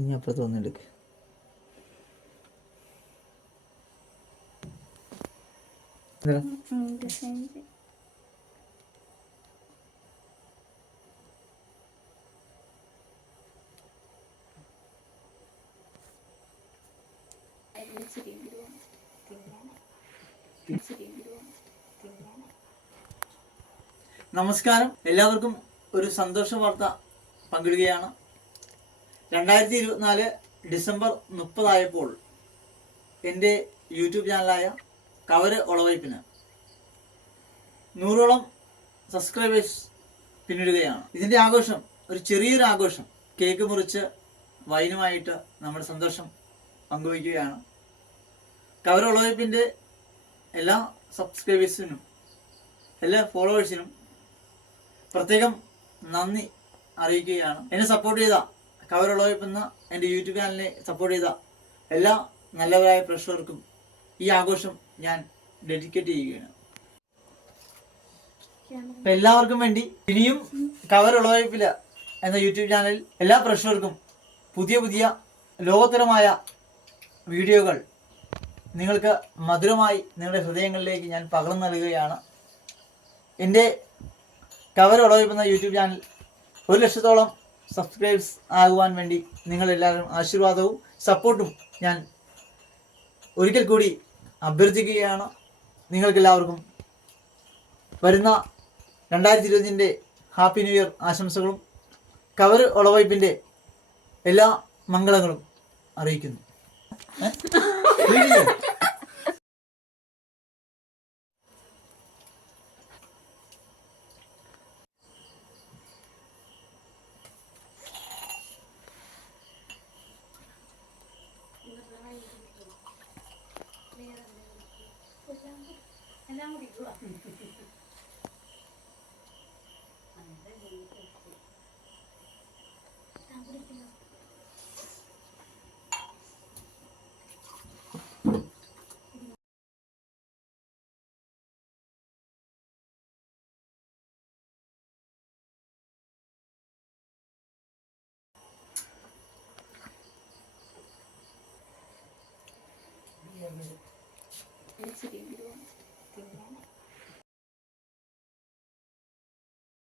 ഇനി അപ്പുറത്ത് വന്നെടുക്ക്. നമസ്കാരം, എല്ലാവർക്കും ഒരു സന്തോഷ വാർത്ത പങ്കിടുകയാണ്. 2024 ഡിസംബർ 30 എൻ്റെ യൂട്യൂബ് ചാനലായ കവര് ഒളവയ്പ്പിന് 100ഓളം സബ്സ്ക്രൈബേഴ്സ് പിന്നിടുകയാണ്. ഇതിൻ്റെ ആഘോഷം ഒരു ചെറിയൊരു ആഘോഷം, കേക്ക് മുറിച്ച് വൈനുമായിട്ട് നമ്മുടെ സന്തോഷം പങ്കുവയ്ക്കുകയാണ്. കവര് ഒളവയ്പ്പിൻ്റെ എല്ലാ സബ്സ്ക്രൈബേഴ്സിനും എല്ലാ ഫോളോവേഴ്സിനും പ്രത്യേകം നന്ദി അറിയിക്കുകയാണ്. എന്നെ സപ്പോർട്ട് ചെയ്ത കവര് ഒളവയ്പ്പെന്ന എൻ്റെ യൂട്യൂബ് ചാനലിനെ സപ്പോർട്ട് ചെയ്ത എല്ലാ നല്ലവരായ പ്രേക്ഷകർക്കും ഈ ആഘോഷം ഞാൻ ഡെഡിക്കേറ്റ് ചെയ്യുകയാണ്. അപ്പം എല്ലാവർക്കും വേണ്ടി ഇനിയും കവര് ഒളവയ്പ്പില് എന്ന യൂട്യൂബ് ചാനലിൽ എല്ലാ പ്രേക്ഷകർക്കും പുതിയ പുതിയ ലോകോത്തരമായ വീഡിയോകൾ നിങ്ങൾക്ക് മധുരമായി നിങ്ങളുടെ ഹൃദയങ്ങളിലേക്ക് ഞാൻ പകർന്നു നൽകുകയാണ്. എൻ്റെ കവര് ഒളവയ്പ്പെന്ന യൂട്യൂബ് ചാനൽ 1,00,000 സബ്സ്ക്രൈബ്സ് ആകുവാൻ വേണ്ടി നിങ്ങളെല്ലാവരും ആശീർവാദവും സപ്പോർട്ടും ഞാൻ ഒരിക്കൽ കൂടി അഭ്യർത്ഥിക്കുകയാണ്. നിങ്ങൾക്കെല്ലാവർക്കും വരുന്ന 2025 ഹാപ്പി ന്യൂ ഇയർ ആശംസകളും കവര് ഒളവയ്പ്പിൻ്റെ എല്ലാ മംഗളങ്ങളും അറിയിക്കുന്നു. Ini